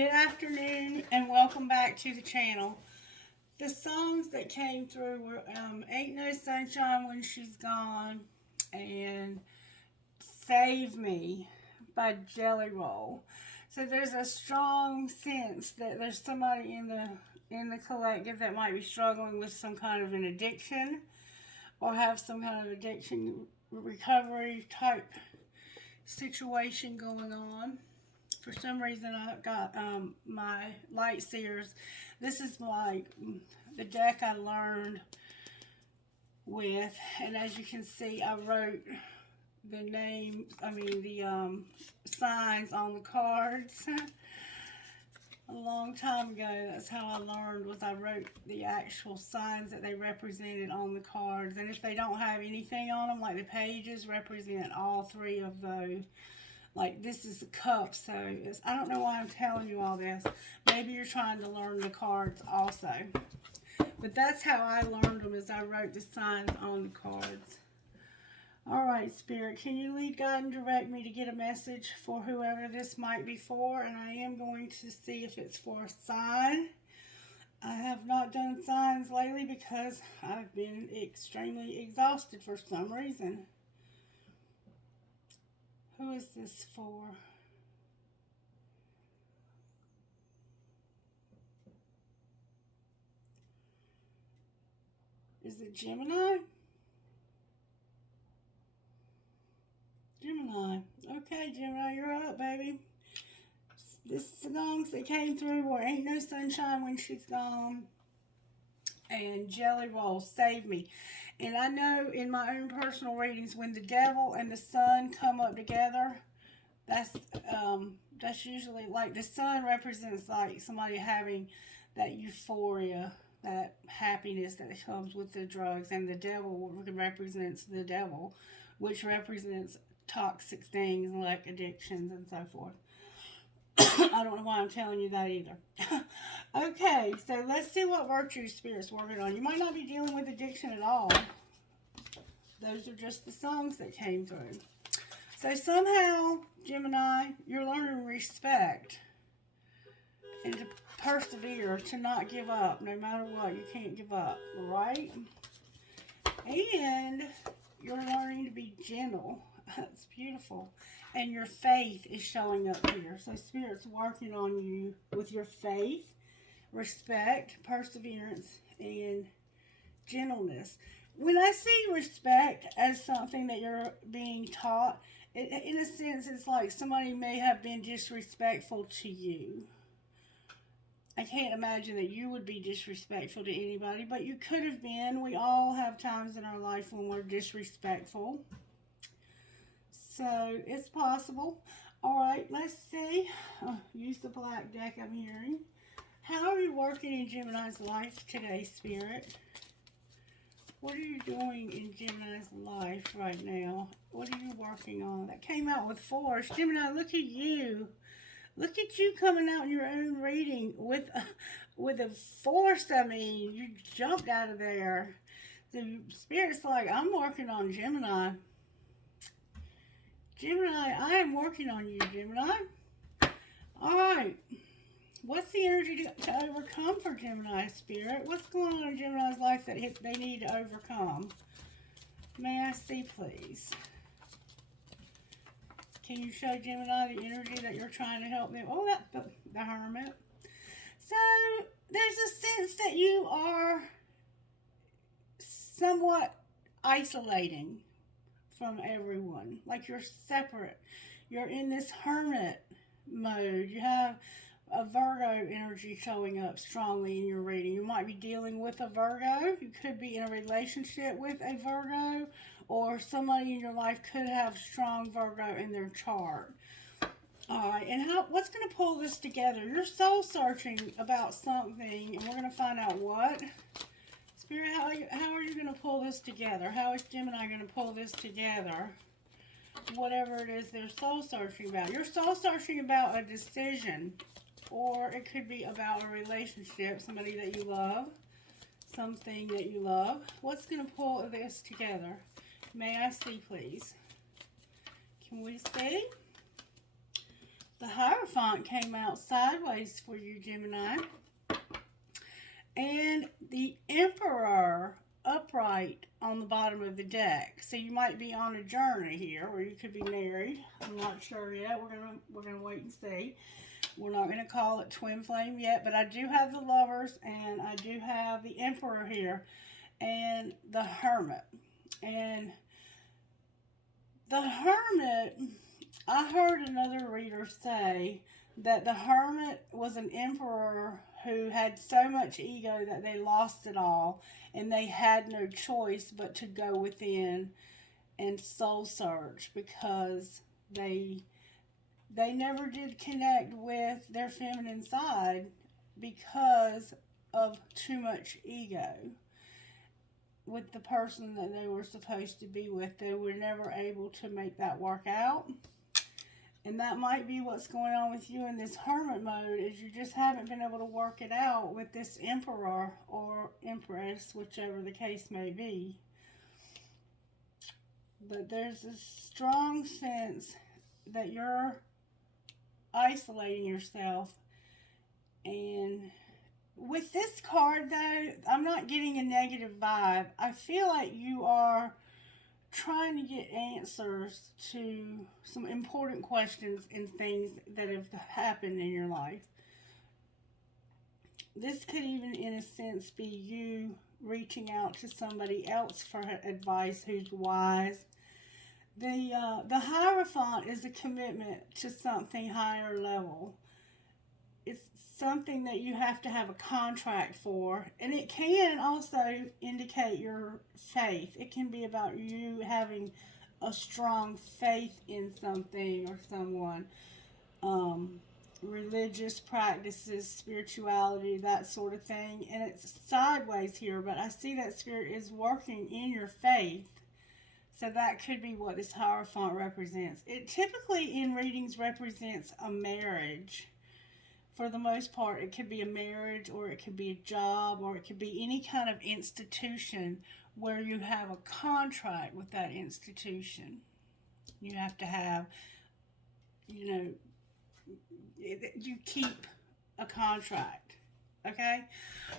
Good afternoon and welcome back to the channel. The songs that came through were Ain't No Sunshine When She's Gone and Save Me by Jelly Roll. So there's a strong sense that there's somebody in the collective that might be struggling with some kind of an addiction or have some kind of addiction recovery type situation going on. For some reason, I got my light seers. This is like the deck I learned with, and as you can see, I wrote the signs on the cards a long time ago. That's how I learned, was I wrote the actual signs that they represented on the cards, and if they don't have anything on them, like the pages represent all three of those. Like this is the cup, so I don't know why I'm telling you all this. Maybe you're trying to learn the cards also. But that's how I learned them, is I wrote the signs on the cards. Alright, Spirit, can you lead, guide, and direct me to get a message for whoever this might be for? And I am going to see if it's for a sign. I have not done signs lately because I've been extremely exhausted for some reason. Who is this for? Is it Gemini? Gemini. Okay, Gemini, you're up, baby. The songs that came through were Ain't No Sunshine When She's Gone and Jelly Roll, Save Me. And I know in my own personal readings, when the devil and the sun come up together, that's usually, like, the sun represents like somebody having that euphoria, that happiness that comes with the drugs, and the devil represents the devil, which represents toxic things like addictions and so forth. I don't know why I'm telling you that either. Okay, so let's see what virtue Spirit's working on. You might not be dealing with addiction at all. Those are just the songs that came through. So somehow, Gemini, you're learning respect and to persevere, to not give up. No matter what, you can't give up, right? And you're learning to be gentle. That's beautiful. And your faith is showing up here. So Spirit's working on you with your faith, respect, perseverance, and gentleness. When I see respect as something that you're being taught, in a sense, it's like somebody may have been disrespectful to you. I can't imagine that you would be disrespectful to anybody, but you could have been. We all have times in our life when we're disrespectful. So, it's possible. Alright, let's see. Use the black deck I'm hearing. How are you working in Gemini's life today, Spirit? What are you doing in Gemini's life right now? What are you working on? That came out with force. Gemini, look at you. Look at you coming out in your own reading with a force. I mean, you jumped out of there. The Spirit's like, I'm working on Gemini. Gemini, I am working on you, Gemini. Alright. What's the energy to overcome for Gemini, Spirit? What's going on in Gemini's life that they need to overcome? May I see, please? Can you show Gemini the energy that you're trying to help them? Oh, that's the Hermit. So, there's a sense that you are somewhat isolating from everyone. Like you're separate. You're in this Hermit mode. You have a Virgo energy showing up strongly in your reading. You might be dealing with a Virgo. You could be in a relationship with a Virgo, or somebody in your life could have strong Virgo in their chart. Alright, and what's going to pull this together? You're soul searching about something, and we're going to find out what. Spirit, how are you going to pull this together? How is Gemini going to pull this together? Whatever it is they're soul searching about. You're soul searching about a decision. Or it could be about a relationship, somebody that you love, something that you love. What's going to pull this together? May I see, please? Can we see? The Hierophant. Hierophant came out sideways for you, Gemini. And the Emperor upright on the bottom of the deck. So you might be on a journey here, or you could be married. I'm not sure yet. We're gonna wait and see. We're not gonna call it twin flame yet, but I do have the Lovers, and I do have the Emperor here, and the Hermit. And the Hermit, I heard another reader say that the Hermit was an emperor who had so much ego that they lost it all, and they had no choice but to go within and soul search, because they never did connect with their feminine side because of too much ego with the person that they were supposed to be with. They were never able to make that work out. And that might be what's going on with you in this hermit mode, is you just haven't been able to work it out with this emperor or empress, whichever the case may be. But there's a strong sense that you're isolating yourself. And with this card, though, I'm not getting a negative vibe. I feel like you are trying to get answers to some important questions and things that have happened in your life. This could even, in a sense, be you reaching out to somebody else for advice who's wise. The Hierophant is a commitment to something higher level. It's something that you have to have a contract for, and it can also indicate your faith. It can be about you having a strong faith in something or someone, religious practices, spirituality, that sort of thing. And it's sideways here, but I see that Spirit is working in your faith. So that could be what this Hierophant represents. It typically in readings represents a marriage. For the most part, it could be a marriage, or it could be a job, or it could be any kind of institution where you have a contract with that institution. You have to have, you keep a contract. Okay?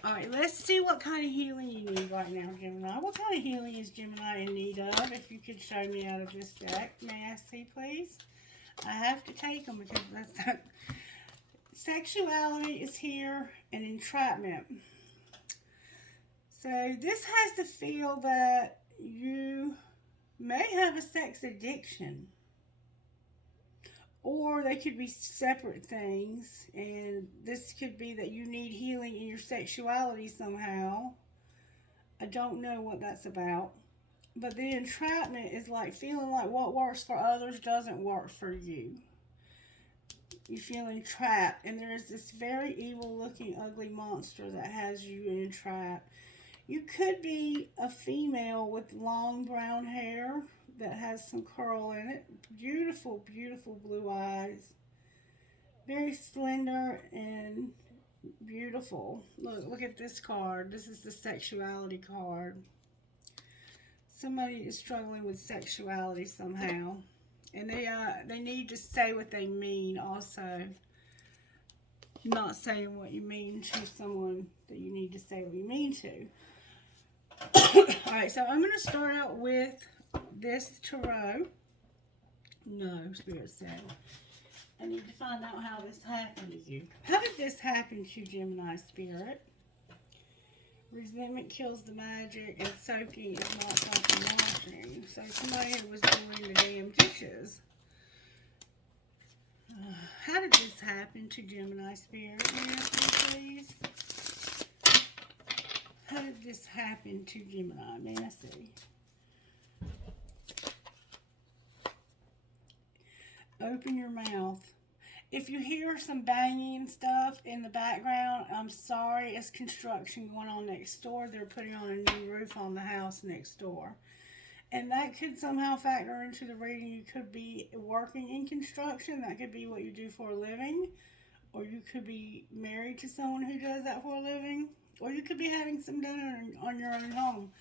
All right, let's see what kind of healing you need right now, Gemini. What kind of healing is Gemini in need of? If you could show me out of this deck. May I see, please? I have to take them because that's not... Sexuality is here, and entrapment. So this has to feel that you may have a sex addiction, or they could be separate things, and this could be that you need healing in your sexuality somehow. I don't know what that's about, but the entrapment is like feeling like what works for others doesn't work for you. You're feeling trapped, and there's this very evil-looking, ugly monster that has you entrapped. You could be a female with long brown hair that has some curl in it. Beautiful, beautiful blue eyes. Very slender and beautiful. Look at this card. This is the sexuality card. Somebody is struggling with sexuality somehow. And they need to say what they mean also. Not saying what you mean to someone that you need to say what you mean to. Alright, so I'm going to start out with this tarot. No, Spirit said. I need to find out how this happened to you. How did this happen to Gemini, Spirit? Resentment kills the magic, and soaking is not something washing. So somebody was doing the damn dishes. How did this happen to Gemini, Spirit? May I see, please? How did this happen to Gemini? May I see? Open your mouth. If you hear some banging stuff in the background, I'm sorry. It's construction going on next door. They're putting on a new roof on the house next door. And that could somehow factor into the reading. You could be working in construction. That could be what you do for a living. Or you could be married to someone who does that for a living. Or you could be having some dinner on your own home.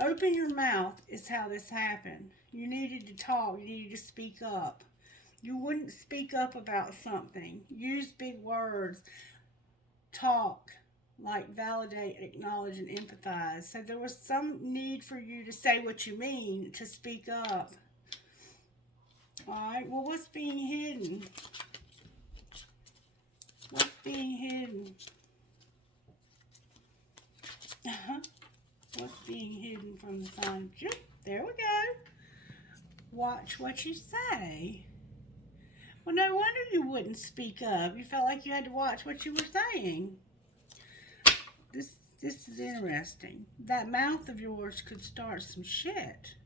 Open your mouth is how this happened. You needed to talk. You needed to speak up. You wouldn't speak up about something. Use big words. Talk. Like validate, acknowledge, and empathize. So there was some need for you to say what you mean, to speak up. Alright, well, what's being hidden? What's being hidden? What's being hidden from the sign? There we go. Watch what you say. Well, no wonder you wouldn't speak up. You felt like you had to watch what you were saying. This is interesting. That mouth of yours could start some shit.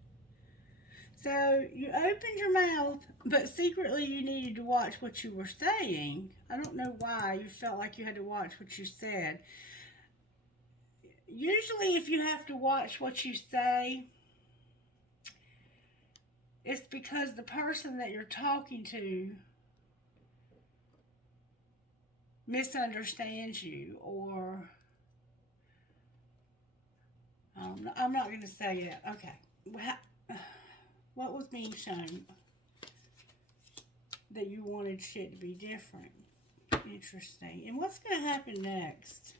So you opened your mouth, but secretly you needed to watch what you were saying. I don't know why you felt like you had to watch what you said. Usually if you have to watch what you say, it's because the person that you're talking to misunderstands you, or I'm not going to say it. Okay. What was being shown? That you wanted shit to be different. Interesting. And what's going to happen next?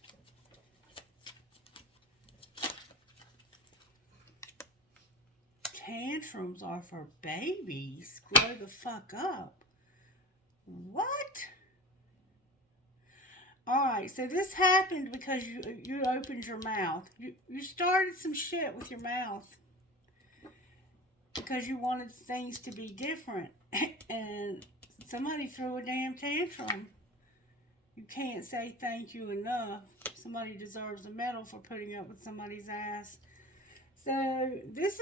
Tantrums are for babies. Grow the fuck up. What? Alright, so this happened because you opened your mouth. You started some shit with your mouth. Because you wanted things to be different. And somebody threw a damn tantrum. You can't say thank you enough. Somebody deserves a medal for putting up with somebody's ass. So this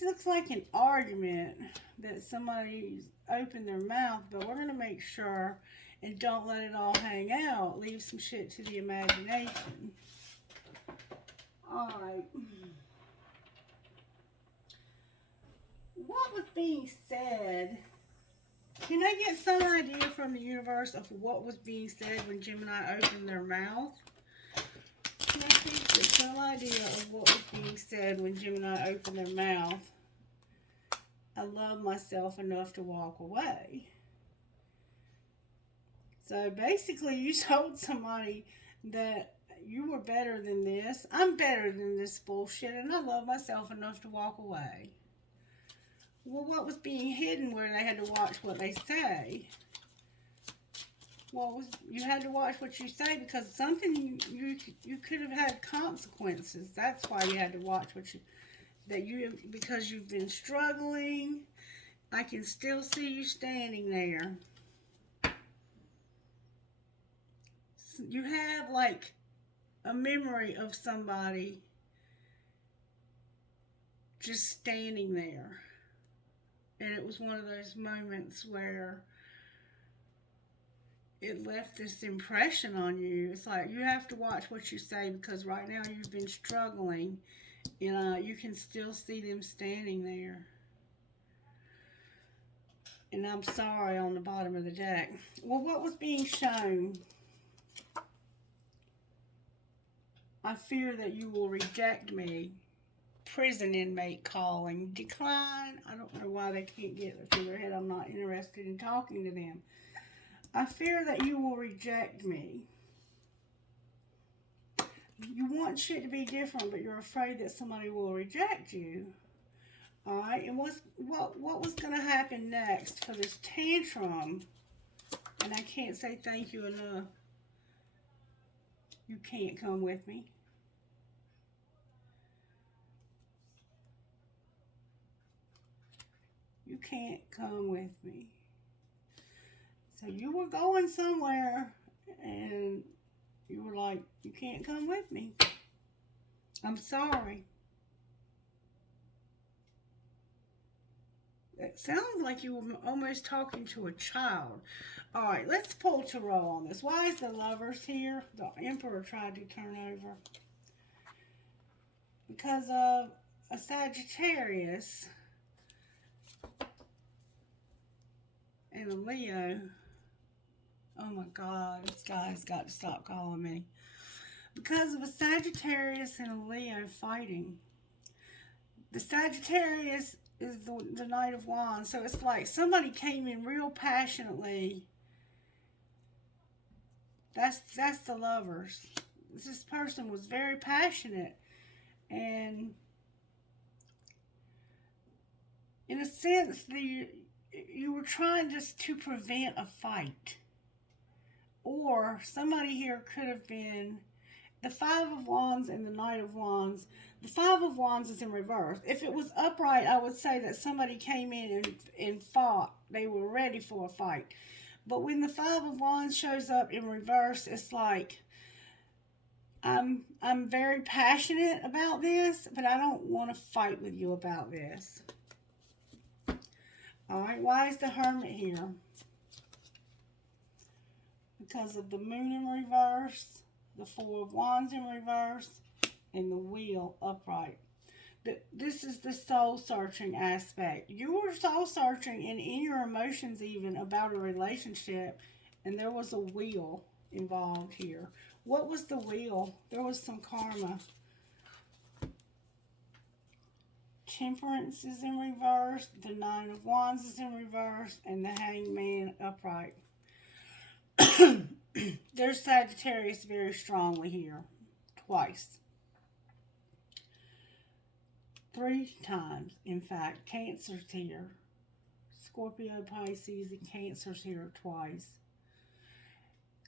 looks like an argument that somebody's opened their mouth, but we're going to make sure and don't let it all hang out. Leave some shit to the imagination. Alright. What was being said? Can I get some idea from the universe of what was being said when Gemini opened their mouth? Can I please get some idea of what was being said when Gemini opened their mouth? I love myself enough to walk away. So basically you told somebody that you were better than this. I'm better than this bullshit, and I love myself enough to walk away. Well, what was being hidden where they had to watch what they say? You had to watch what you say because something you could have had consequences. That's why you had to watch because you've been struggling. I can still see you standing there. You have like a memory of somebody just standing there. And it was one of those moments where it left this impression on you. It's like you have to watch what you say because right now you've been struggling. And you can still see them standing there. And I'm sorry on the bottom of the deck. Well, what was being shown? I fear that you will reject me. Prison inmate calling. Decline. I don't know why they can't get it through their head. I'm not interested in talking to them. I fear that you will reject me. You want shit to be different, but you're afraid that somebody will reject you. Alright, and what was going to happen next for this tantrum? And I can't say thank you enough. You can't come with me. You can't come with me. So you were going somewhere and you were like, you can't come with me. I'm sorry. It sounds like you were almost talking to a child. Alright, let's pull Tarot on this. Why is the Lovers here? The Emperor tried to turn over. Because of a Sagittarius and a Leo. Oh my God, this guy's got to stop calling me. Because of a Sagittarius and a Leo fighting. The Sagittarius is the Knight of Wands. So it's like somebody came in real passionately. That's the Lovers. This person was very passionate, and in a sense, you were trying just to prevent a fight. Or somebody here could have been the Five of Wands and the Knight of Wands. The Five of Wands is in reverse. If it was upright, I would say that somebody came in and fought. They were ready for a fight. But when the Five of Wands shows up in reverse, it's like, I'm very passionate about this, but I don't want to fight with you about this. Alright, why is the Hermit here? Because of the Moon in reverse, the Four of Wands in reverse, and the Wheel upright. This is the soul-searching aspect. You were soul-searching and in your emotions even about a relationship, and there was a wheel involved here. What was the wheel? There was some karma. Temperance is in reverse, the Nine of Wands is in reverse, and the Hanged Man upright. There's Sagittarius very strongly here. Twice. 3 times, in fact. Cancer's here. Scorpio, Pisces, and Cancer's here twice.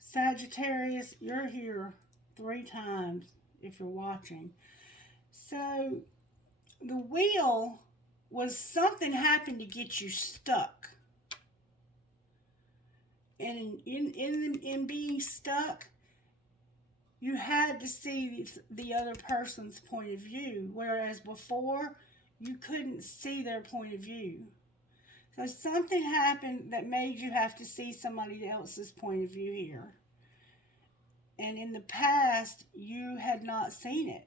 Sagittarius, you're here 3 times if you're watching. So, the wheel was something happened to get you stuck. And in being stuck, you had to see the other person's point of view, whereas before, you couldn't see their point of view. So something happened that made you have to see somebody else's point of view here. And in the past, you had not seen it.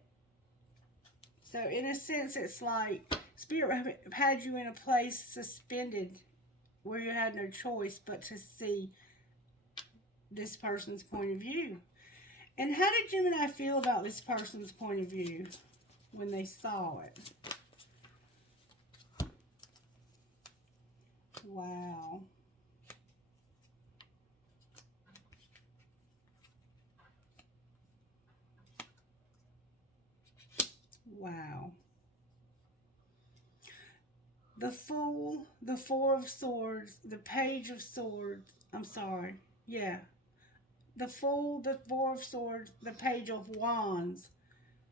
So in a sense, it's like Spirit had you in a place suspended where you had no choice but to see this person's point of view. And how did Gemini feel about this person's point of view when they saw it? Wow. Wow. The Fool, the Four of Swords, the Page of Swords. I'm sorry. Yeah. The Fool, the Four of Swords, the Page of Wands,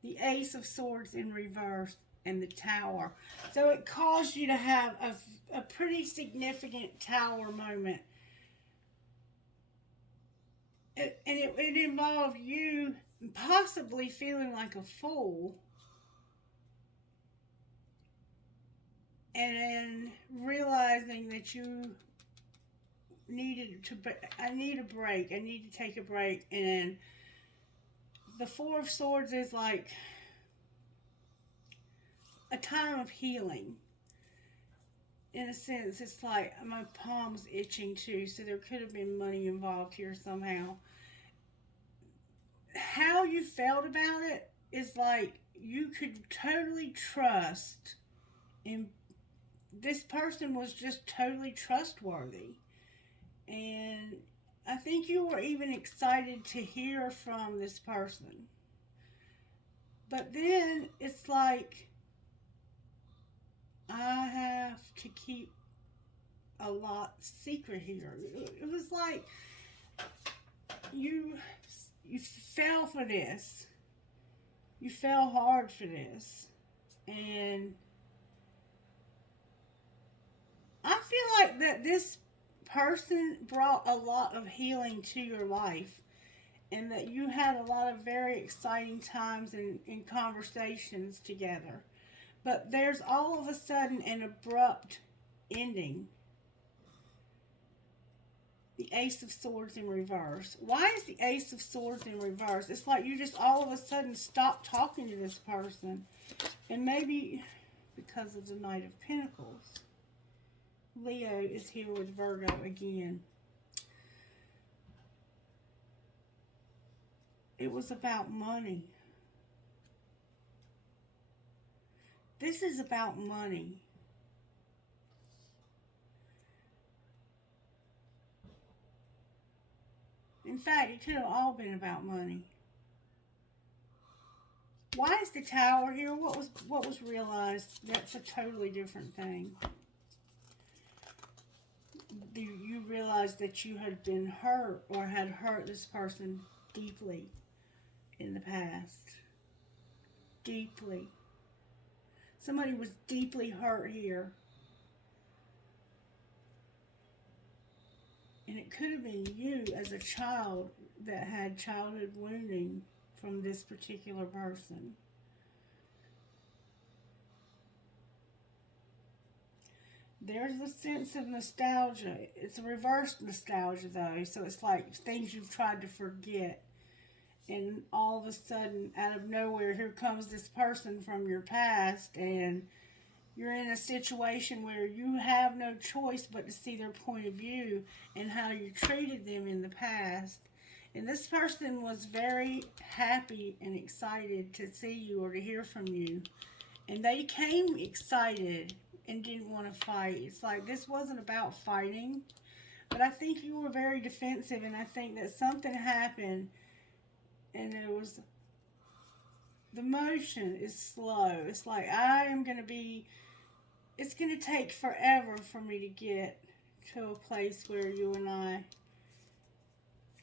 the Ace of Swords in reverse, and the Tower. So it caused you to have a pretty significant Tower moment. It involved you possibly feeling like a fool and then realizing that you needed to, I need a break, I need to take a break. And the Four of Swords is like a time of healing. In a sense, it's like my palm's itching too, so there could have been money involved here somehow. How you felt about it is like you could totally trust in this person, was just totally trustworthy. And I think you were even excited to hear from this person. But then it's like, I have to keep a lot secret here. It was like you fell for this. You fell hard for this. And I feel like that this person brought a lot of healing to your life, and that you had a lot of very exciting times in conversations together. But there's all of a sudden an abrupt ending. The Ace of Swords in reverse. Why is the Ace of Swords in reverse? It's like you just all of a sudden stop talking to this person. And maybe because of the Knight of Pentacles. Leo is here with Virgo again. It was about money. This is about money. In fact, it could have all been about money. Why is the Tower here? What was realized? That's a totally different thing. You realized that you had been hurt or had hurt this person deeply in the past. Deeply. Somebody was deeply hurt here. And it could have been you as a child that had childhood wounding from this particular person. There's a sense of nostalgia. It's a reverse nostalgia, though. So it's like things you've tried to forget. And all of a sudden, out of nowhere, here comes this person from your past. And you're in a situation where you have no choice but to see their point of view and how you treated them in the past. And this person was very happy and excited to see you or to hear from you. And they came excited and didn't want to fight. It's like this wasn't about fighting. But I think you were very defensive, and I think that something happened, and it was, the motion is slow. It's like it's going to take forever for me to get to a place where you and I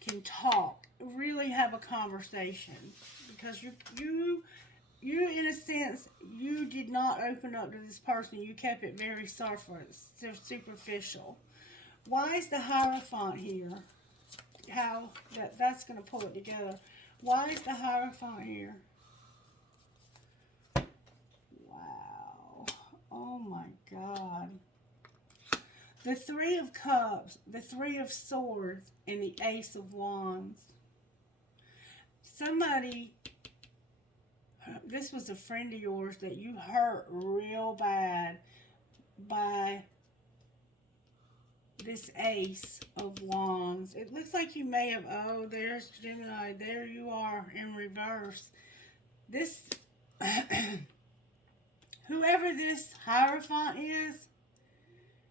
can talk, really have a conversation. Because you in a sense, you did not open up to this person. You kept it very surface, superficial. Why is the Hierophant here? How that's going to pull it together. Why is the Hierophant here? Wow. Oh my God. The Three of Cups, the Three of Swords, and the Ace of Wands. Somebody, this was a friend of yours that you hurt real bad by this Ace of Wands. It looks like you may have, oh, there's Gemini. There you are in reverse. This, whoever this Hierophant is,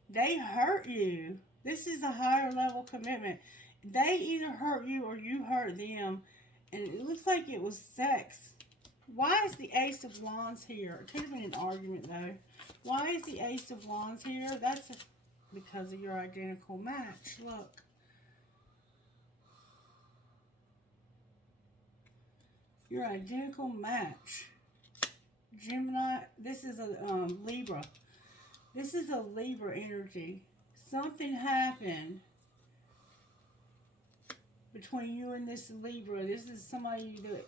they hurt you. This is a higher level commitment. They either hurt you or you hurt them. And it looks like it was sex. Why is the Ace of Wands here? It could have been an argument, though. Why is the Ace of Wands here? That's because of your identical match. Look. Your identical match. Gemini, this is a Libra. This is a Libra energy. Something happened between you and this Libra. This is somebody that...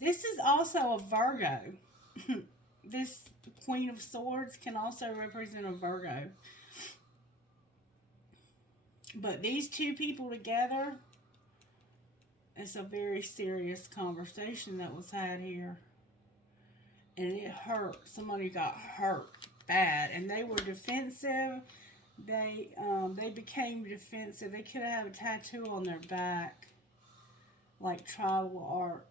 This is also a Virgo. This Queen of Swords can also represent a Virgo. But these two people together, it's a very serious conversation that was had here. And it hurt. Somebody got hurt bad. And they were defensive. They became defensive. They could have a tattoo on their back. Like tribal art.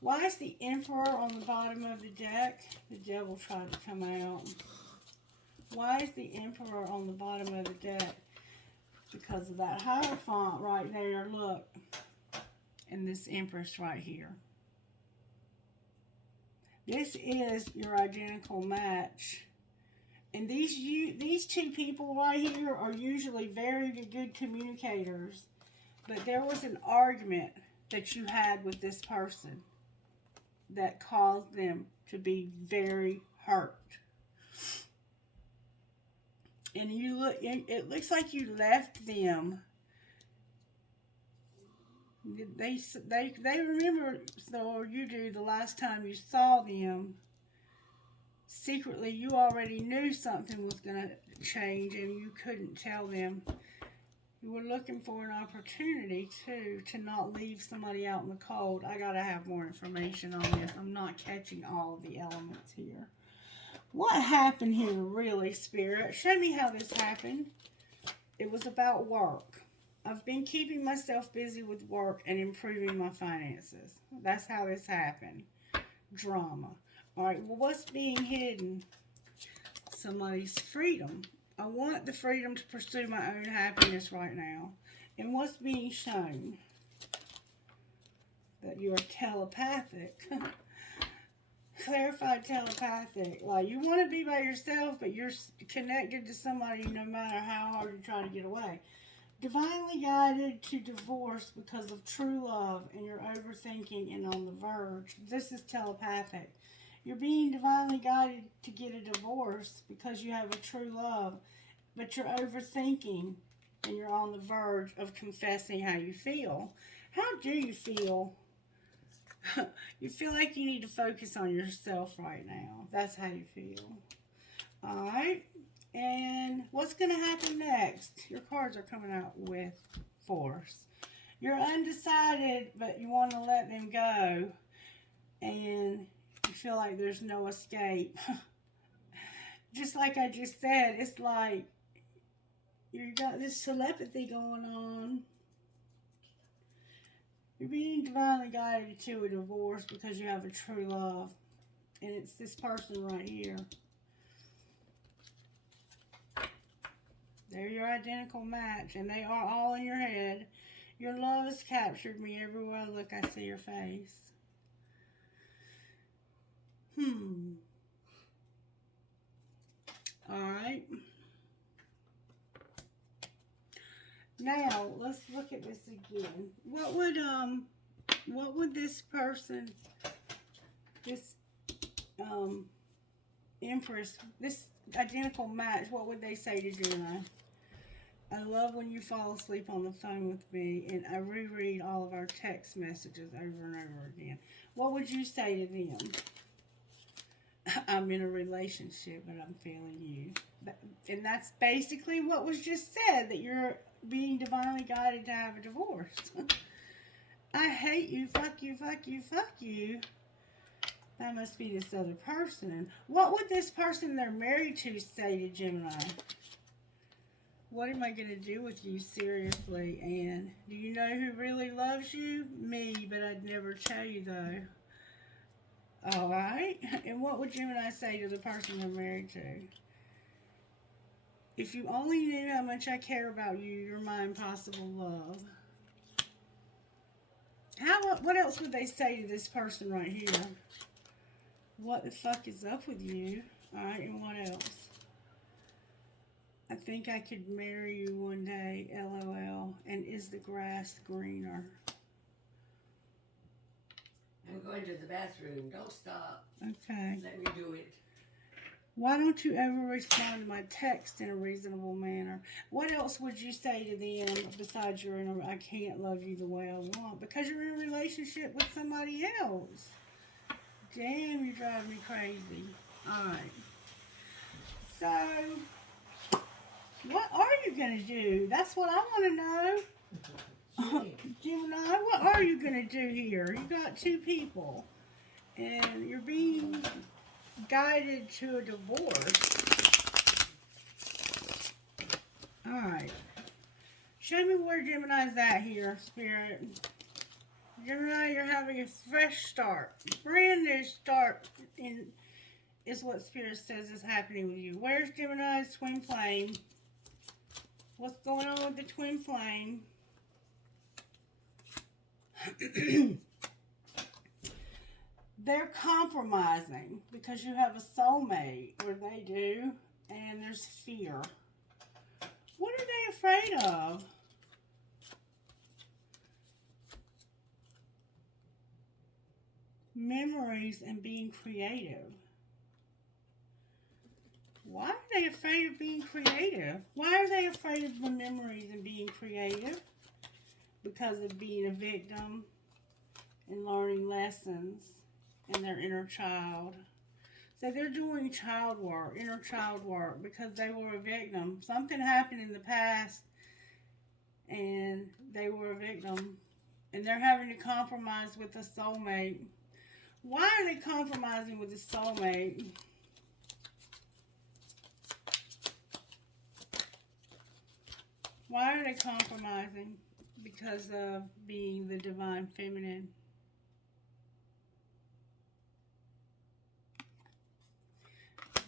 Why is the Emperor on the bottom of the deck? The devil tried to come out. Why is the Emperor on the bottom of the deck? Because of that Hierophant right there, look. And this Empress right here. This is your identical match. And these two people right here are usually very good communicators. But there was an argument that you had with this person that caused them to be very hurt. And you look, it looks like you left them. They remember, or you do, the last time you saw them. Secretly, you already knew something was going to change, and you couldn't tell them. You were looking for an opportunity, too, to not leave somebody out in the cold. I got to have more information on this. I'm not catching all of the elements here. What happened here, really, Spirit? Show me how this happened. It was about work. I've been keeping myself busy with work and improving my finances. That's how this happened. Drama. All right, well, what's being hidden? Somebody's freedom. I want the freedom to pursue my own happiness right now. And what's being shown? That you're telepathic. Clarified telepathic. Like, you want to be by yourself, but you're connected to somebody no matter how hard you try to get away. Divinely guided to divorce because of true love, and you're overthinking and on the verge. This is telepathic. You're being divinely guided to get a divorce because you have a true love, but you're overthinking and you're on the verge of confessing how you feel. How do you feel? You feel like you need to focus on yourself right now. That's how you feel. Alright. And what's going to happen next? Your cards are coming out with force. You're undecided, but you want to let them go. And you feel like there's no escape. Just like I just said, it's like you got this telepathy going on. You're being divinely guided to a divorce because you have a true love. And it's this person right here. They're your identical match. And they are all in your head. Your love has captured me. Everywhere I look, I see your face. Alright. Now, let's look at this again. What would this person, this Empress, this identical match, what would they say to Gemini? I love when you fall asleep on the phone with me, and I reread all of our text messages over and over again. What would you say to them? I'm in a relationship, but I'm feeling you. And that's basically what was just said, that you're being divinely guided to have a divorce. I hate you, fuck you, fuck you, fuck you. That must be this other person. What would this person they're married to say to Gemini? What am I going to do with you, seriously? And do you know who really loves you? Me, but I'd never tell you, though. Alright. And what would Gemini say to the person they're married to? If you only knew how much I care about you, you're my impossible love. What else would they say to this person right here? What the fuck is up with you? Alright, and what else? I think I could marry you one day, LOL. And is the grass greener? I'm going to the bathroom. Don't stop. Okay. Let me do it. Why don't you ever respond to my text in a reasonable manner? What else would you say to them besides I can't love you the way I want? Because you're in a relationship with somebody else. Damn, you drive me crazy. Alright. So, what are you going to do? That's what I want to know. Gemini, what are you going to do here? You got two people. And you're being guided to a divorce. Alright. Show me where Gemini's at here, Spirit. Gemini, you're having a fresh start. Brand new start is what Spirit says is happening with you. Where's Gemini's twin flame? What's going on with the twin flame? They're compromising because you have a soulmate, or they do, and there's fear. What are they afraid of? Memories and being creative. Why are they afraid of being creative? Why are they afraid of the memories and being creative? Because of being a victim and learning lessons in their inner child. So they're doing child work, inner child work, because they were a victim. Something happened in the past and they were a victim. And they're having to compromise with a soulmate. Why are they compromising with a soulmate? Why are they compromising? Because of being the divine feminine.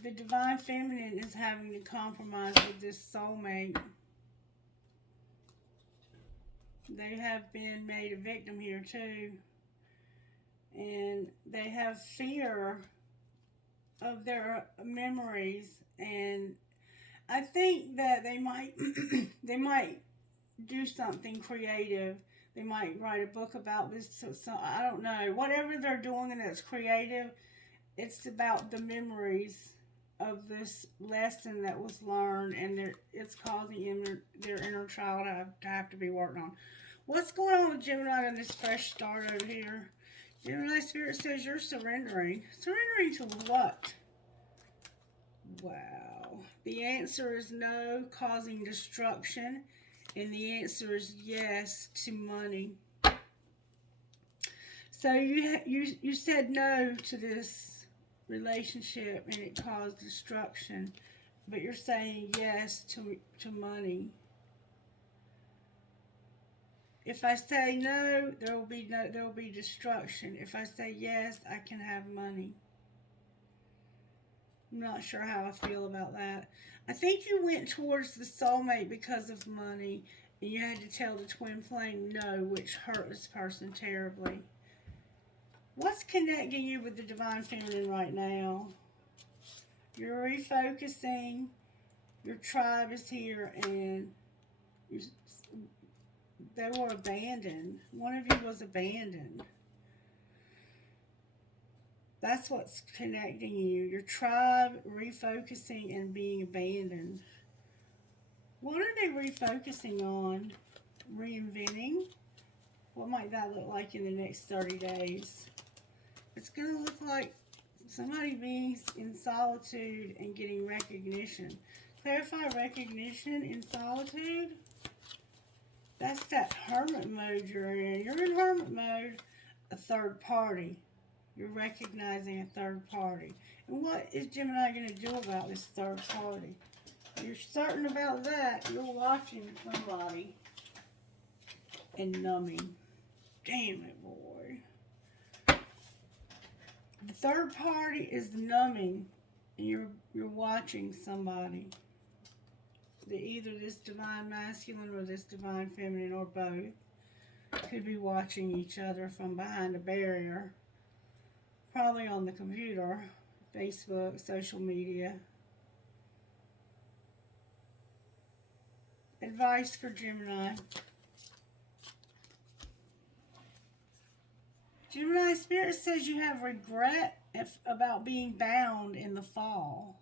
the divine feminine is having to compromise with this soulmate. They have been made a victim here too. And they have fear of their memories. And I think that they might they might do something creative. They might write a book about this. So I don't know. Whatever they're doing and it's creative, it's about the memories of this lesson that was learned, and it's causing their inner child to have to be worked on. What's going on with Gemini on this fresh start over here? Gemini Spirit says you're surrendering. Surrendering to what? Wow. The answer is no, causing destruction. And the answer is yes to money. So you said no to this relationship and it caused destruction. But you're saying yes to money. If I say no, there will be destruction. If I say yes, I can have money. I'm not sure how I feel about that. I think you went towards the soulmate because of money, and you had to tell the twin flame no, which hurt this person terribly. What's connecting you with the divine feminine right now? You're refocusing. Your tribe is here, and they were abandoned. One of you was abandoned. That's what's connecting you. Your tribe, refocusing, and being abandoned. What are they refocusing on? Reinventing? What might that look like in the next 30 days? It's going to look like somebody being in solitude and getting recognition. Clarify recognition in solitude. That's that hermit mode you're in. You're in hermit mode, a third party. You're recognizing a third party. And what is Gemini going to do about this third party? You're certain about that. You're watching somebody and numbing. Damn it, boy. The third party is numbing, and you're watching somebody. Either this divine masculine or this divine feminine or both could be watching each other from behind a barrier. Probably on the computer, Facebook, social media. Advice for Gemini. Gemini Spirit says you have regret about being bound in the fall.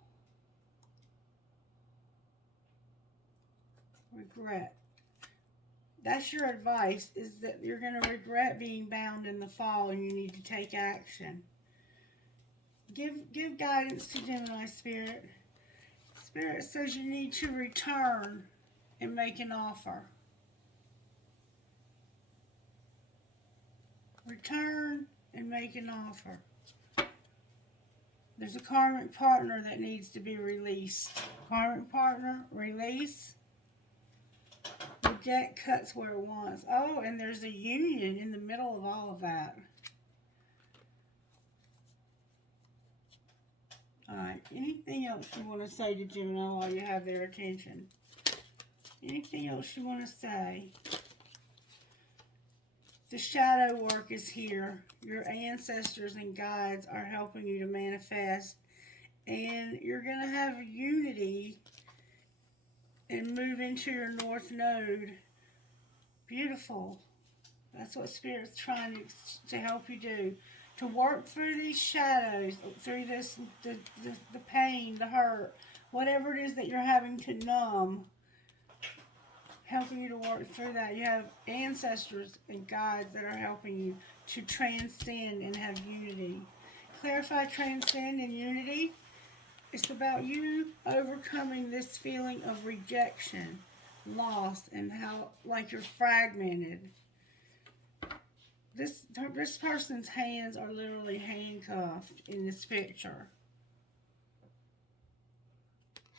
Regret. That's your advice, is that you're going to regret being bound in the fall and you need to take action. Give guidance to Gemini Spirit. Spirit says you need to return and make an offer. Return and make an offer. There's a karmic partner that needs to be released. Karmic partner, release. The deck cuts where it wants. Oh, and there's a union in the middle of all of that. Alright, anything else you want to say to Gemini while you have their attention? Anything else you want to say? The shadow work is here. Your ancestors and guides are helping you to manifest. And you're going to have unity and move into your north node. Beautiful. That's what Spirit's trying to help you do. To work through these shadows, through this, the pain, the hurt, whatever it is that you're having to numb, helping you to work through that. You have ancestors and guides that are helping you to transcend and have unity. Clarify, transcend, and unity. It's about you overcoming this feeling of rejection, loss, and how, like, you're fragmented. This person's hands are literally handcuffed in this picture.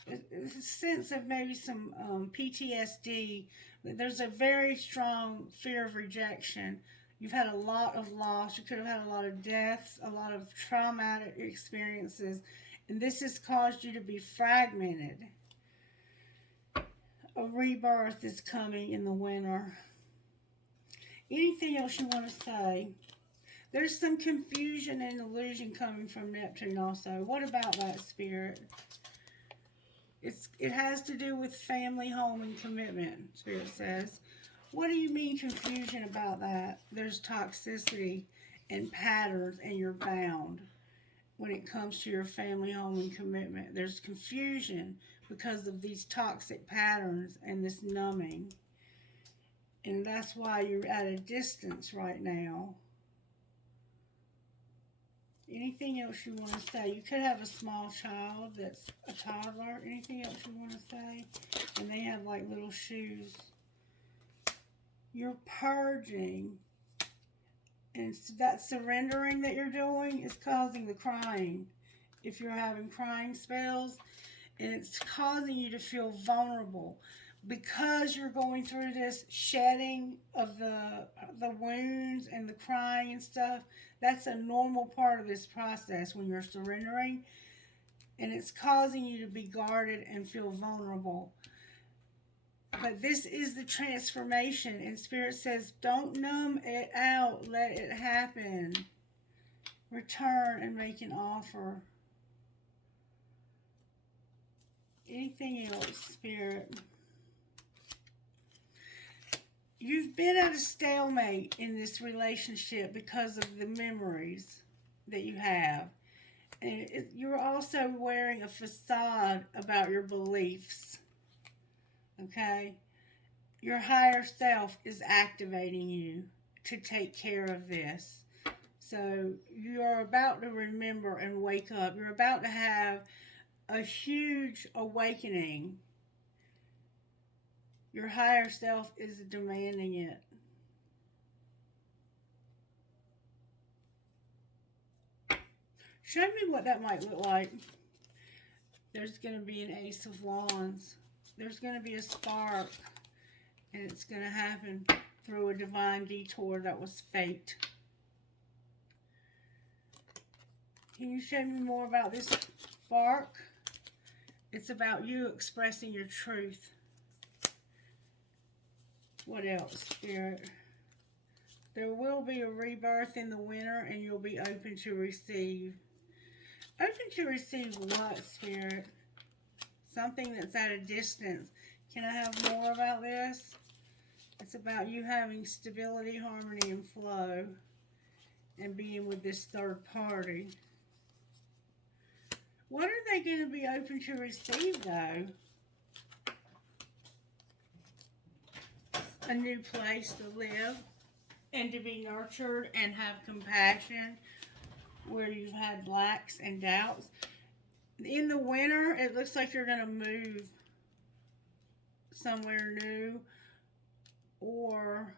It's a sense of maybe some PTSD. There's a very strong fear of rejection. You've had a lot of loss. You could have had a lot of deaths, a lot of traumatic experiences. And this has caused you to be fragmented. A rebirth is coming in the winter. Anything else you want to say? There's some confusion and illusion coming from Neptune also. What about that, Spirit? It has to do with family, home, and commitment, Spirit says. What do you mean confusion about that? There's toxicity and patterns, and you're bound when it comes to your family, home, and commitment. There's confusion because of these toxic patterns and this numbing. And that's why you're at a distance right now. Anything else you want to say? You could have a small child that's a toddler. Anything else you want to say? And they have like little shoes. You're purging. And that surrendering that you're doing is causing the crying. If you're having crying spells, and it's causing you to feel vulnerable. Because you're going through this shedding of the wounds and the crying and stuff, that's a normal part of this process when you're surrendering. And it's causing you to be guarded and feel vulnerable. But this is the transformation. And Spirit says, don't numb it out. Let it happen. Return and make an offer. Anything else, Spirit? You've been at a stalemate in this relationship because of the memories that you have. And you're also wearing a facade about your beliefs. Okay? Your higher self is activating you to take care of this. So you're about to remember and wake up. You're about to have a huge awakening. Your higher self is demanding it. Show me what that might look like. There's going to be an Ace of Wands. There's going to be a spark. And it's going to happen through a divine detour that was fate. Can you show me more about this spark? It's about you expressing your truth. What else, Spirit? There will be a rebirth in the winter, and you'll be open to receive. Open to receive what, Spirit? Something that's at a distance. Can I have more about this? It's about you having stability, harmony, and flow, and being with this third party. What are they going to be open to receive, though? A new place to live and to be nurtured and have compassion where you've had lacks and doubts. In the winter, it looks like you're going to move somewhere new, or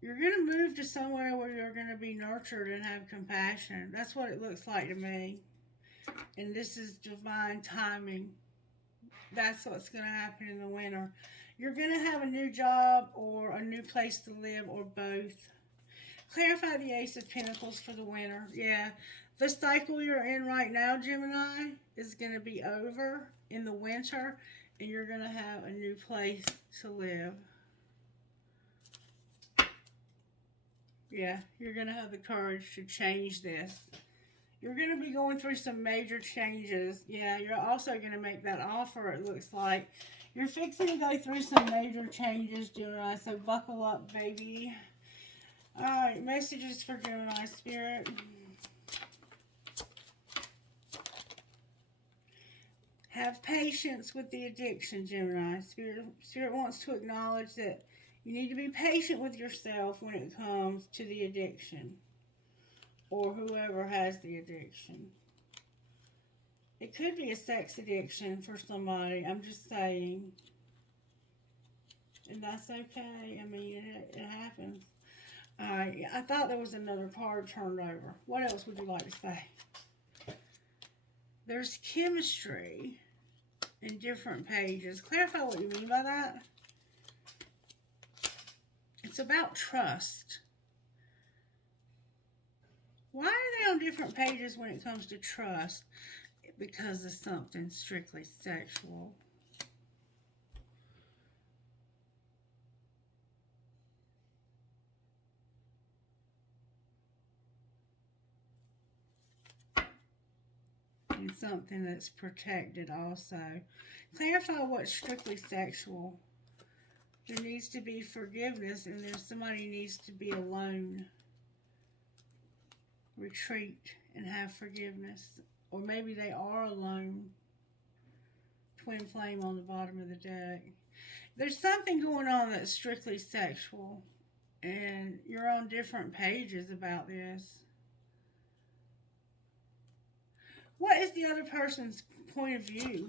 you're going to move to somewhere where you're going to be nurtured and have compassion. That's what it looks like to me. And this is divine timing. That's what's going to happen in the winter. You're going to have a new job or a new place to live, or both. Clarify the Ace of Pentacles for the winter. Yeah, the cycle you're in right now, Gemini, is going to be over in the winter, and you're going to have a new place to live. Yeah, you're going to have the courage to change this. You're going to be going through some major changes. Yeah, you're also going to make that offer, it looks like. You're fixing to go through some major changes, Gemini, so buckle up, baby. Alright, messages for Gemini, Spirit. Have patience with the addiction, Gemini. Spirit wants to acknowledge that you need to be patient with yourself when it comes to the addiction, or whoever has the addiction. It could be a sex addiction for somebody, I'm just saying. And that's okay. I mean, it happens. Alright, I thought there was another card turned over. What else would you like to say? There's chemistry in different pages. Clarify what you mean by that. It's about trust. Why are they on different pages when it comes to trust? Because of something strictly sexual. And something that's protected also. Clarify what's strictly sexual. There needs to be forgiveness, and then somebody needs to be alone. Retreat and have forgiveness. Or maybe they are alone. Twin flame on the bottom of the deck. There's something going on that's strictly sexual. And you're on different pages about this. What is the other person's point of view?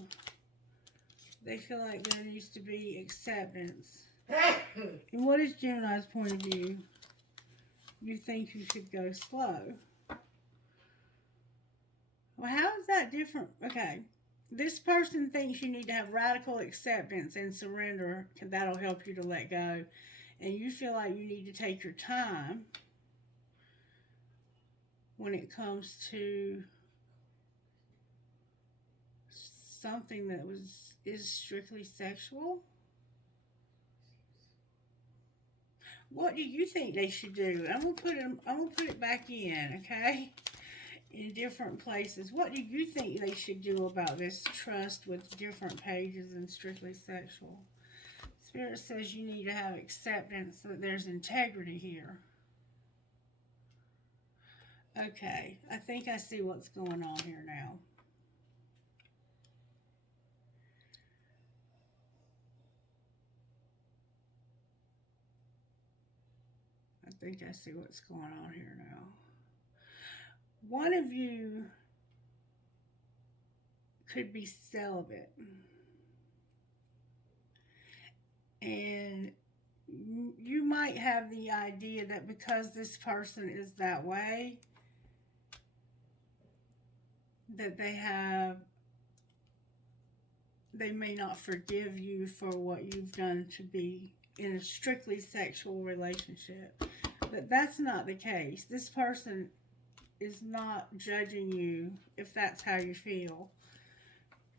They feel like there needs to be acceptance. And what is Gemini's point of view? You think you should go slow. Well, how is that different? Okay. This person thinks you need to have radical acceptance and surrender. That'll help you to let go. And you feel like you need to take your time when it comes to something that is strictly sexual. What do you think they should do? I'm gonna put it back in, okay? In different places. What do you think they should do about this trust with different pages and strictly sexual? Spirit says you need to have acceptance that there's integrity here. Okay, I think I see what's going on here now. I think I see what's going on here now. One of you could be celibate. And you might have the idea that because this person is that way, that they may not forgive you for what you've done to be in a strictly sexual relationship. But that's not the case. This person is not judging you if that's how you feel.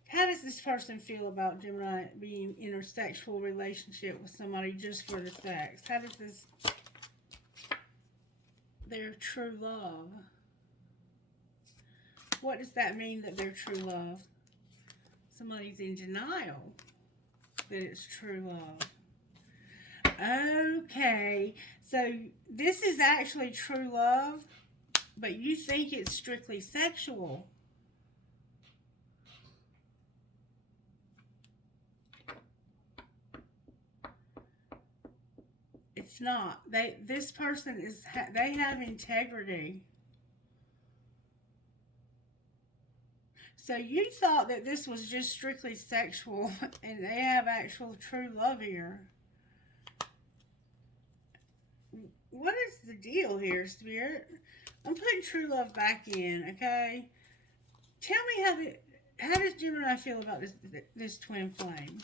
How does this person feel about Gemini being in a sexual relationship with somebody just for the sex? How does this, their true love? What does that mean that they're true love? Somebody's in denial that it's true love. Okay, so this is actually true love, but you think it's strictly sexual. It's not. This person they have integrity. So you thought that this was just strictly sexual, and they have actual true love here. What is the deal here, Spirit? I'm putting true love back in, okay? Tell me how does Gemini feel about this twin flame?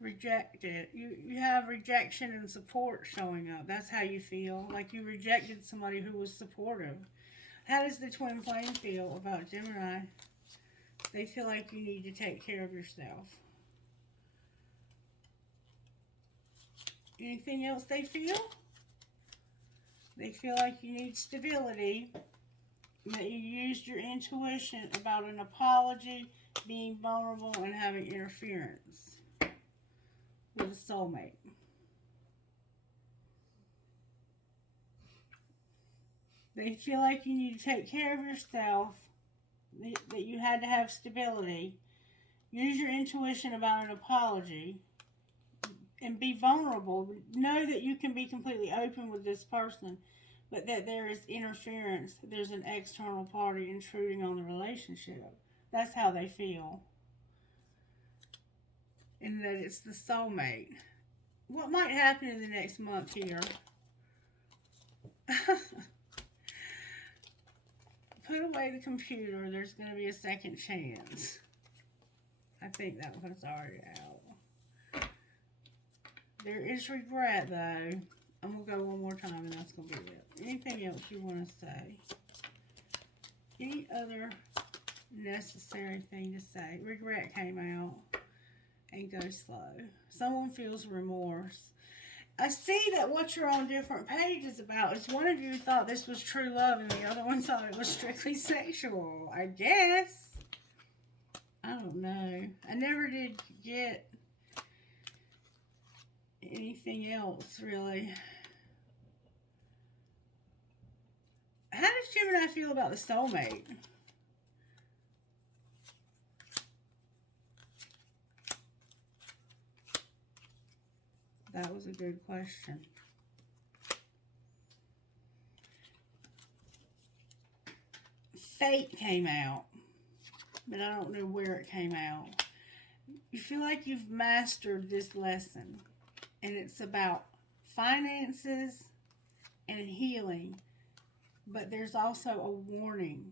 Rejected. You have rejection and support showing up. That's how you feel. Like you rejected somebody who was supportive. How does the twin flame feel about Gemini? They feel like you need to take care of yourself. Anything else they feel? They feel like you need stability. That you used your intuition about an apology, being vulnerable, and having interference with a soulmate. They feel like you need to take care of yourself, that you had to have stability. Use your intuition about an apology and be vulnerable. Know that you can be completely open with this person, but that there is interference. There's an external party intruding on the relationship. That's how they feel. And that it's the soulmate. What might happen in the next month here? Put away the computer. There's going to be a second chance. I think that one's already out. There is regret, though. I'm going to go one more time and that's going to be it. Anything else you want to say? Any other necessary thing to say? Regret came out. And go slow. Someone feels remorse. I see that what you're on different pages about is one of you thought this was true love and the other one thought it was strictly sexual. I guess. I don't know. I never did get anything else, really. How does Gemini feel about the soulmate? That was a good question. Fate came out, but I don't know where it came out. You feel like you've mastered this lesson, and it's about finances and healing, but there's also a warning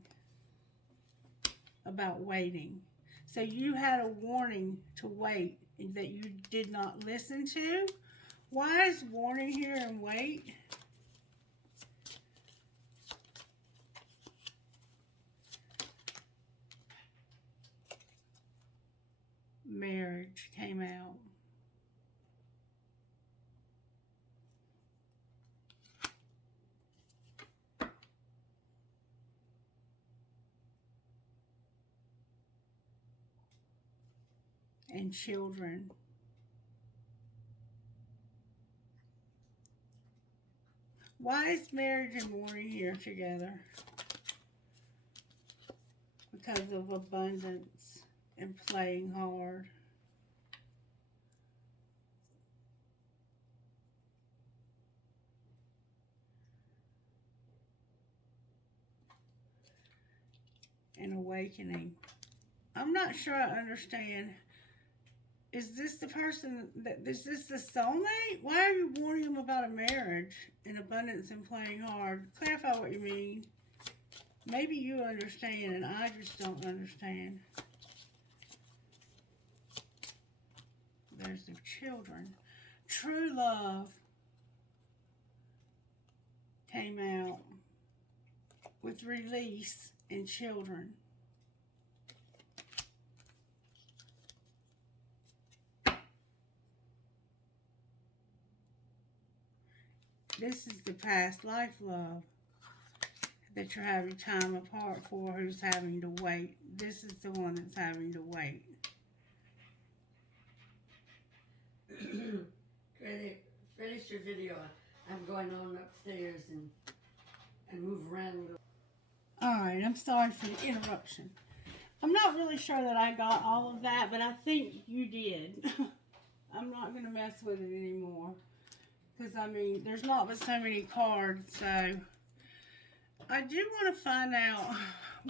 about waiting. So you had a warning to wait that you did not listen to. Why is warning here and wait? Marriage came out. And children. Why is marriage and mourning here together? Because of abundance and playing hard. And awakening. I'm not sure I understand. Is this the person is this the soulmate? Why are you warning them about a marriage and abundance and playing hard? Clarify what you mean. Maybe you understand and I just don't understand. There's the children. True love came out with release and children. This is the past life love that you're having time apart for, who's having to wait. This is the one that's having to wait. Finish your video. I'm going on upstairs and move around a little. Alright, I'm sorry for the interruption. I'm not really sure that I got all of that, but I think you did. I'm not going to mess with it anymore. Because, I mean, there's not but so many cards, so I do want to find out,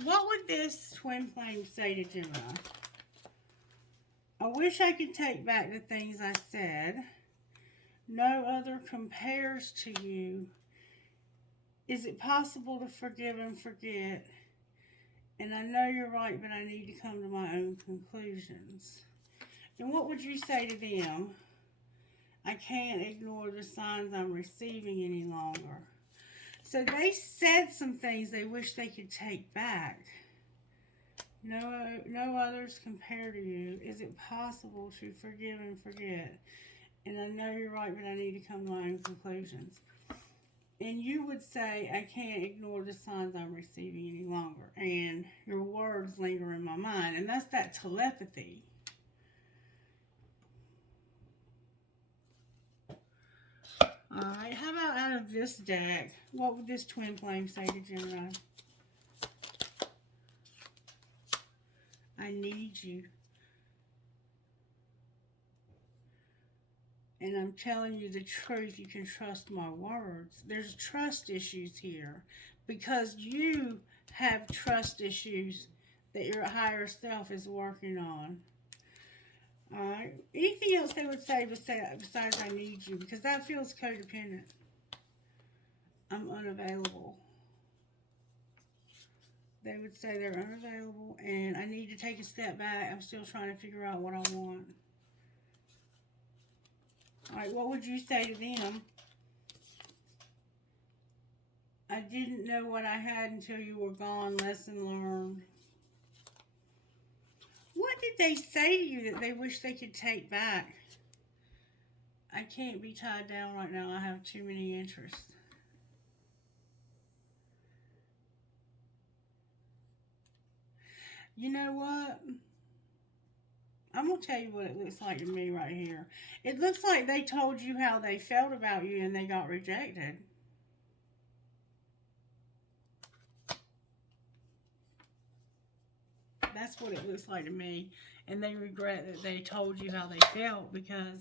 what would this twin flame say to Gemini? I wish I could take back the things I said. No other compares to you. Is it possible to forgive and forget? And I know you're right, but I need to come to my own conclusions. And what would you say to them? I can't ignore the signs I'm receiving any longer. So they said some things they wish they could take back. No others compare to you. Is it possible to forgive and forget? And I know you're right, but I need to come to my own conclusions. And you would say, I can't ignore the signs I'm receiving any longer. And your words linger in my mind. And that's that telepathy. Alright, how about out of this deck, what would this twin flame say to Gemini? I need you. And I'm telling you the truth, you can trust my words. There's trust issues here because you have trust issues that your higher self is working on. Alright, anything else they would say besides I need you? Because that feels codependent. I'm unavailable. They would say they're unavailable and I need to take a step back. I'm still trying to figure out what I want. Alright, what would you say to them? I didn't know what I had until you were gone. Lesson learned. What did they say to you that they wish they could take back? I can't be tied down right now. I have too many interests. You know what? I'm going to tell you what it looks like to me right here. It looks like they told you how they felt about you and they got rejected. That's what it looks like to me. And they regret that they told you how they felt because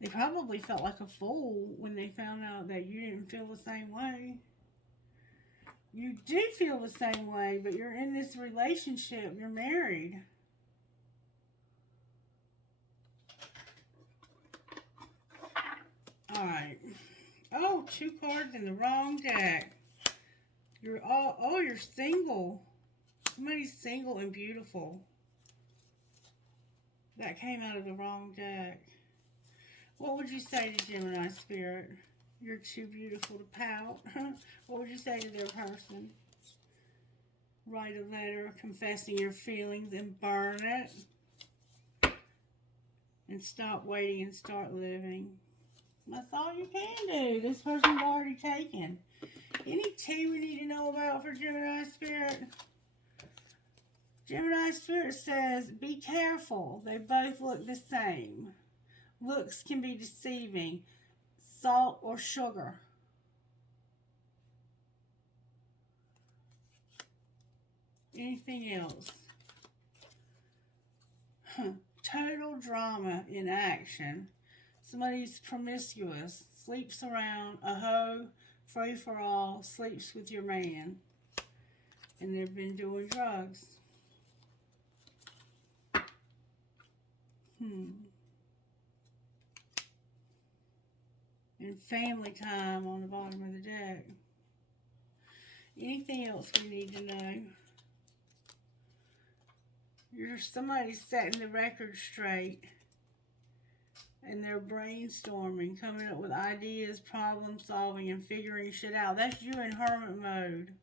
they probably felt like a fool when they found out that you didn't feel the same way. You do feel the same way, but you're in this relationship. You're married. Alright. Oh, 2 cards in the wrong deck. You're single. Somebody's single and beautiful. That came out of the wrong deck. What would you say to Gemini Spirit? You're too beautiful to pout. What would you say to their person? Write a letter confessing your feelings and burn it. And stop waiting and start living. That's all you can do. This person's already taken. Any tea we need to know about for Gemini Spirit? Gemini Spirit says, be careful. They both look the same. Looks can be deceiving. Salt or sugar. Anything else? Total drama in action. Somebody's promiscuous. Sleeps around. A hoe. Free for all. Sleeps with your man. And they've been doing drugs. And family time on the bottom of the deck. Anything else we need to know? Somebody's setting the record straight. And they're brainstorming, coming up with ideas, problem solving, and figuring shit out. That's you in hermit mode.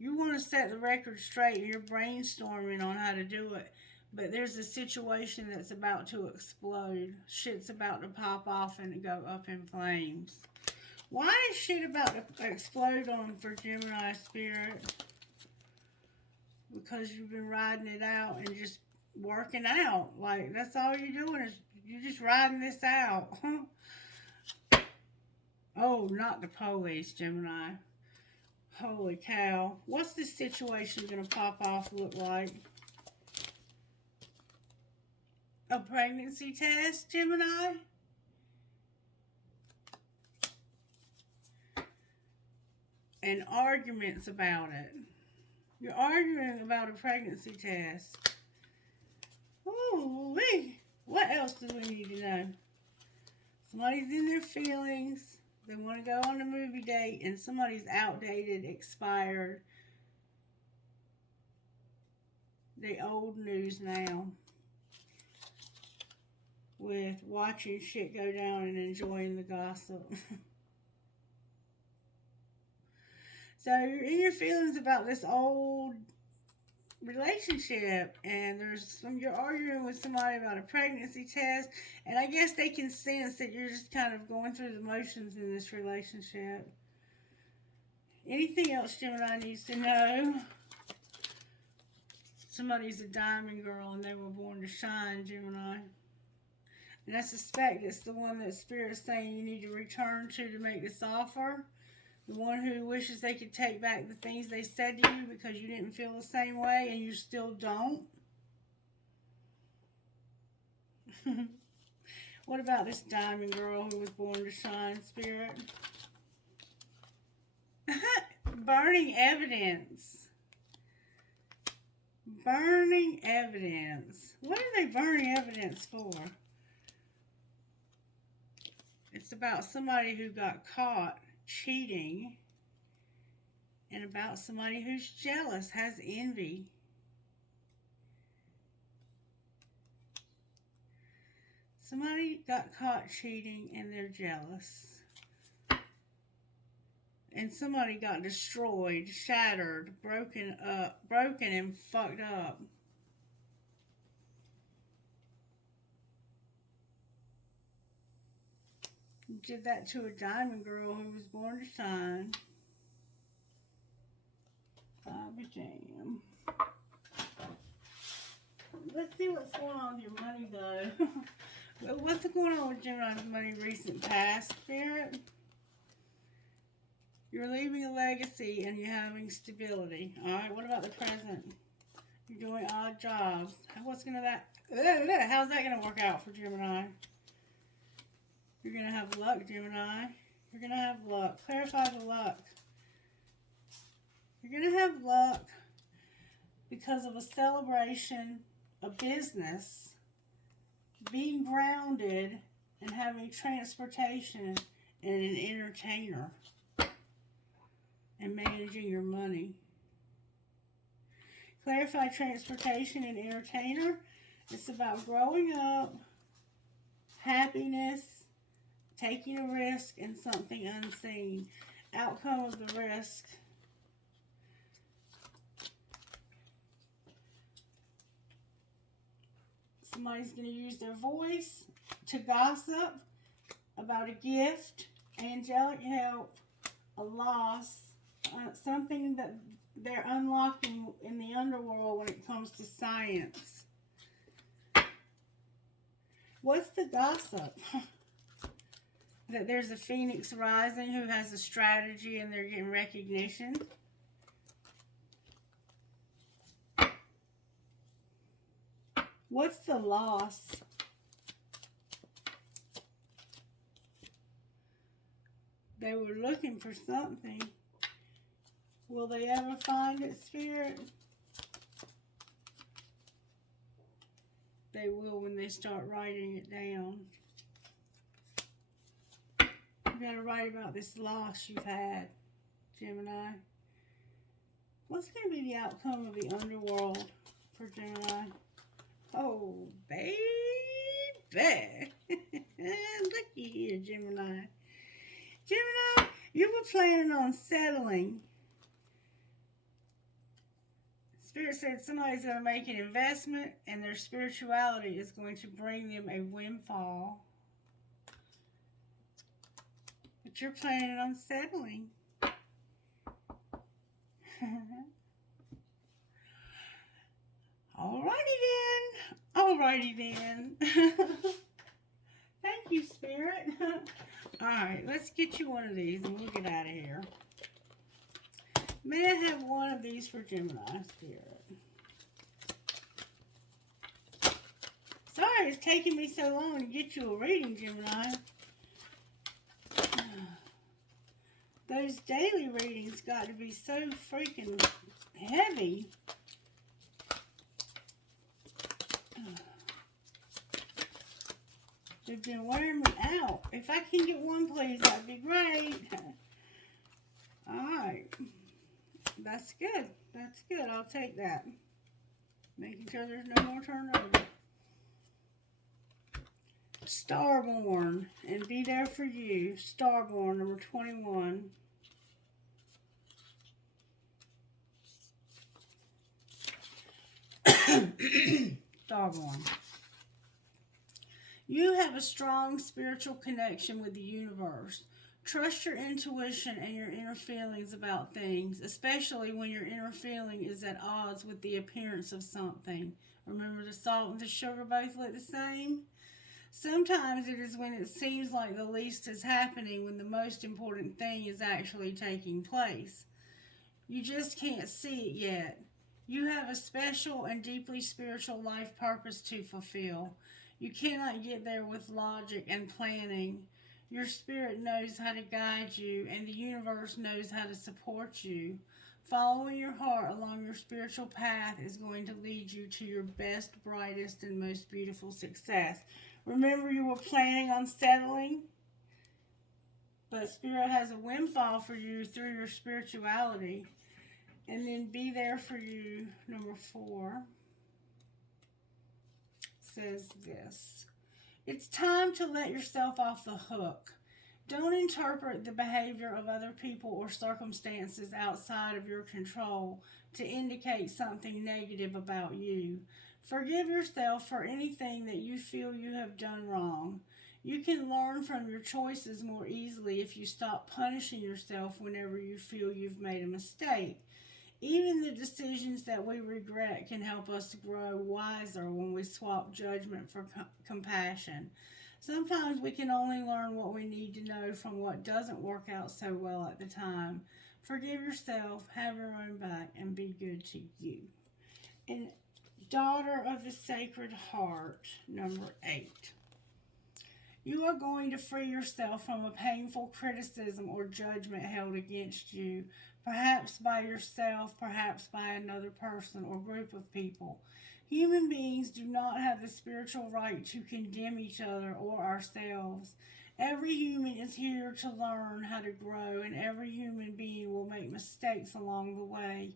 You want to set the record straight and you're brainstorming on how to do it. But there's a situation that's about to explode. Shit's about to pop off and go up in flames. Why is shit about to explode on for Gemini Spirit? Because you've been riding it out and just working out. Like, that's all you're doing is you're just riding this out. Oh, not the police, Gemini. Holy cow. What's this situation going to pop off look like? A pregnancy test, Gemini? And arguments about it. You're arguing about a pregnancy test. Ooh-wee. What else do we need to know? Somebody's in their feelings. They want to go on a movie date and somebody's outdated, expired. They old news now. With watching shit go down and enjoying the gossip. So you're in your feelings about this old relationship, and you're arguing with somebody about a pregnancy test, and I guess they can sense that you're just kind of going through the motions in this relationship. Anything else Gemini needs to know? Somebody's a diamond girl and they were born to shine, Gemini. And I suspect it's the one that Spirit's saying you need to return to make this offer. The one who wishes they could take back the things they said to you because you didn't feel the same way and you still don't. What about this diamond girl who was born to shine, Spirit? Burning evidence. Burning evidence. What are they burning evidence for? It's about somebody who got caught cheating and about somebody who's jealous, has envy. Somebody got caught cheating and they're jealous. and somebody got destroyed, shattered, broken and fucked up. You did that to a diamond girl who was born to shine. Bobby Jam. Let's see what's going on with your money, though. What's going on with Gemini's money recent past, Spirit? You're leaving a legacy and you're having stability. Alright, what about the present? You're doing odd jobs. How's that going to work out for Gemini? You're going to have luck, Gemini. You're going to have luck. Clarify the luck. You're going to have luck because of a celebration, a business, being grounded, and having transportation and an entertainer, and managing your money. Clarify transportation and entertainer. It's about growing up, happiness, taking a risk, and something unseen. Outcome of the risk. Somebody's going to use their voice to gossip about a gift, angelic help, a loss, something that they're unlocking in the underworld when it comes to science. What's the gossip? That there's a phoenix rising who has a strategy and they're getting recognition. What's the loss? They were looking for something. Will they ever find it, Spirit? They will when they start writing it down. You gotta write about this loss you've had, Gemini. What's gonna be the outcome of the underworld for Gemini? Oh, baby. Looky here, Gemini. Gemini, you were planning on settling. Spirit said somebody's going to make an investment and their spirituality is going to bring them a windfall. But you're planning on settling. Alrighty then. Thank you, Spirit. Alright, let's get you one of these and we'll get out of here. May I have one of these for Gemini, Spirit? Sorry it's taking me so long to get you a reading, Gemini. Those daily readings got to be so freaking heavy. They've been wearing me out. If I can get one, please, that'd be great. Alright. That's good. That's good. I'll take that. Making sure there's no more turnover. Starborn. And be there for you. Starborn, number 21. Starborn. You have a strong spiritual connection with the universe. Trust your intuition and your inner feelings about things, especially when your inner feeling is at odds with the appearance of something. Remember, the salt and the sugar both look the same? Sometimes it is when it seems like the least is happening when the most important thing is actually taking place. You just can't see it yet. You have a special and deeply spiritual life purpose to fulfill. You cannot get there with logic and planning. Your spirit knows how to guide you, and the universe knows how to support you. Following your heart along your spiritual path is going to lead you to your best, brightest, and most beautiful success. Remember, you were planning on settling, but Spirit has a windfall for you through your spirituality. And then be there for you, number 4. Says this. It's time to let yourself off the hook. Don't interpret the behavior of other people or circumstances outside of your control to indicate something negative about you. Forgive yourself for anything that you feel you have done wrong. You can learn from your choices more easily if you stop punishing yourself whenever you feel you've made a mistake. Even the decisions that we regret can help us grow wiser when we swap judgment for compassion. Sometimes we can only learn what we need to know from what doesn't work out so well at the time. Forgive yourself, have your own back, and be good to you. And Daughter of the Sacred Heart, number 8. You are going to free yourself from a painful criticism or judgment held against you, perhaps by yourself, perhaps by another person or group of people. Human beings do not have the spiritual right to condemn each other or ourselves. Every human is here to learn how to grow, and every human being will make mistakes along the way.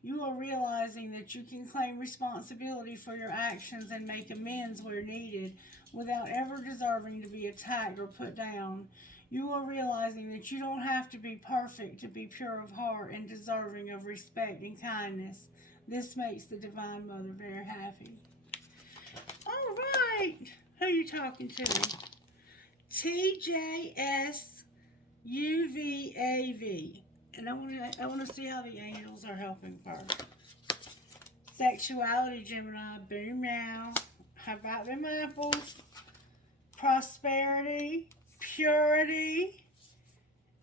You are realizing that you can claim responsibility for your actions and make amends where needed without ever deserving to be attacked or put down. You are realizing that you don't have to be perfect to be pure of heart and deserving of respect and kindness. This makes the Divine Mother very happy. All right. Who are you talking to? TJSUVAV. And I want to see how the angels are helping her. Sexuality, Gemini. Boom now. How about them apples? Prosperity, purity,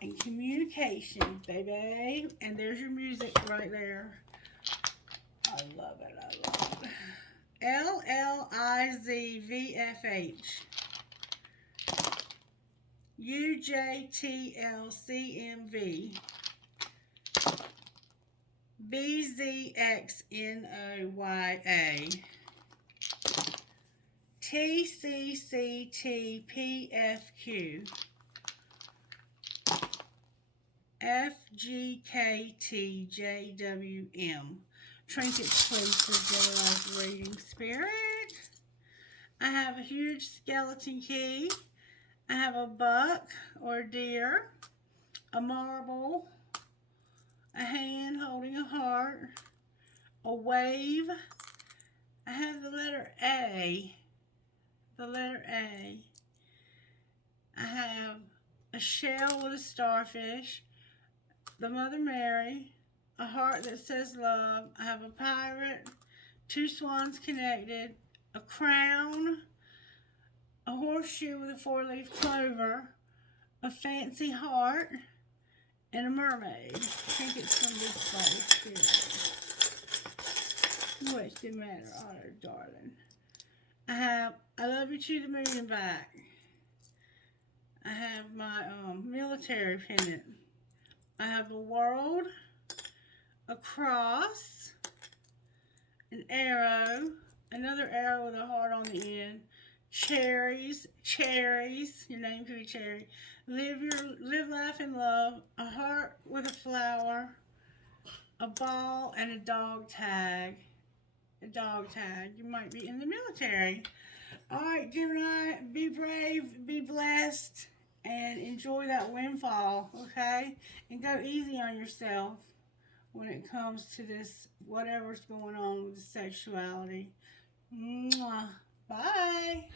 and communication, baby. And there's your music right there. I love it. I love it. LLIZVFH. UJTLCMV. BZXNOYA. TCCTPFQ. FGKTJWM. Trinkets, please, for Gemini's reading, Spirit. I have a huge skeleton key. I have a buck or deer, a marble, a hand holding a heart, a wave. I have the letter A. The letter A. I have a shell with a starfish, the Mother Mary, a heart that says love. I have a pirate, 2 swans connected, a crown, a horseshoe with a 4-leaf clover, a fancy heart, and a mermaid. I think it's from this place. What's the matter, Otter, darling? I have I love you to the moon and back. I have my military pennant. I have a world, a cross, an arrow, another arrow with a heart on the end, cherries, your name could be Cherry, live, laugh, and love, a heart with a flower, a ball, and a dog tag. A dog tag. You might be in the military. All right, Gemini, be brave, be blessed, and enjoy that windfall, okay? And go easy on yourself when it comes to this, whatever's going on with the sexuality. Mwah. Bye.